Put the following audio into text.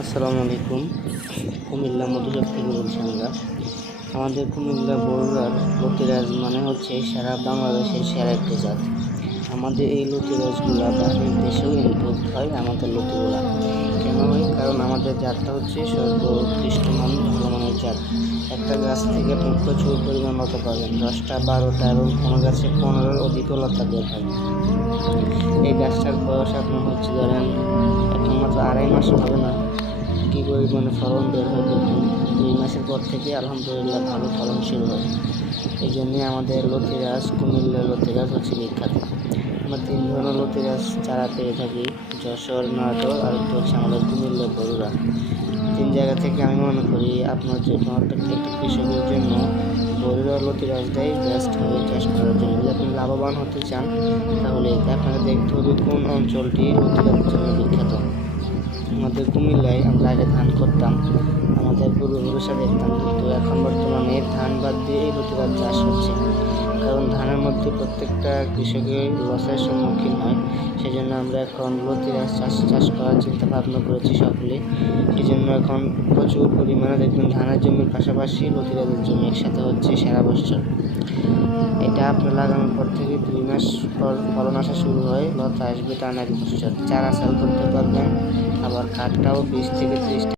আসসালামু আলাইকুম। কুমিল্লা মধুচক থেকে বলছি আমরা। আমাদের কুমিল্লা বড়ুয়ার লতিরাজ মানে হচ্ছে সারা বাংলাদেশের সেরা একটি জাত। আমাদের এই লতিরাজগুলো বাহিরের দেশেও ইম্পোর্ট হয় আমাদের লতিগুলা। কেন হয়? কারণ আমাদের জাতটা হচ্ছে সর্বোৎকৃষ্ট মান ভালো মানের জাত। একটা গাছ থেকে আপনি প্রচুর পরিমাণ লতা পাবেন। দশটা, বারোটা এবং কোনো গাছে পনেরোর অধিক লতা বের হয়। এই গাছটার বয়স আপনার হচ্ছে ধরেন আড়াই মাস হবে না। কী মানে ফলন বের দেখুন দুই মাসের পর থেকে আলহামদুলিল্লাহ ভালো ফলন শুরু হয়। এই জন্যে আমাদের লতিরাজ কুমিল্লা লতিরাজ হচ্ছে বিখ্যাত। আমরা তিন ধরনের লতিরাজ চারা পেয়ে থাকি। যশোর নয়াটোর আর একটা হচ্ছে আমাদের কুমিল্লা বড়ুরা তিন জায়গা থেকে আমি মনে করি আপনার যে একটা কৃষকের জন্য বড়ুরা লতিরাজটাই বেস্ট হবে চাষ করার জন্য। যদি আপনি লাভবান হতে চান, তাহলে আপনাকে দেখতে হবে কোন অঞ্চলটি লতিরাজের জন্য বিখ্যাত। আমাদের কুমিল্লায় আমরা আগে ধান করতাম, আমাদের পূর্বপুরুষরা দেখতাম। কিন্তু এখন বর্তমানে ধান বাদ দিয়ে এই চাষ হচ্ছে। কারণ ধানের মধ্যে প্রত্যেকটা কৃষকের লসের সম্মুখীন হয়। সেজন্য আমরা এখন লতিরাজ চাষ চাষ করার চিন্তা ভাবনা করেছি সকলে। সেই জন্য এখন প্রচুর পরিমাণে দেখবেন ধানের জমির পাশাপাশি লতিরাজের জমি একসাথে হচ্ছে সারা বছর। এটা আপনার লাগানোর পর থেকে দুই মাস পর ফলন আসা শুরু হয়, লতা আসবে টানা এক বছর চারা সেল করতে পারবেন কাঠটাও বিশ থেকে ত্রিশ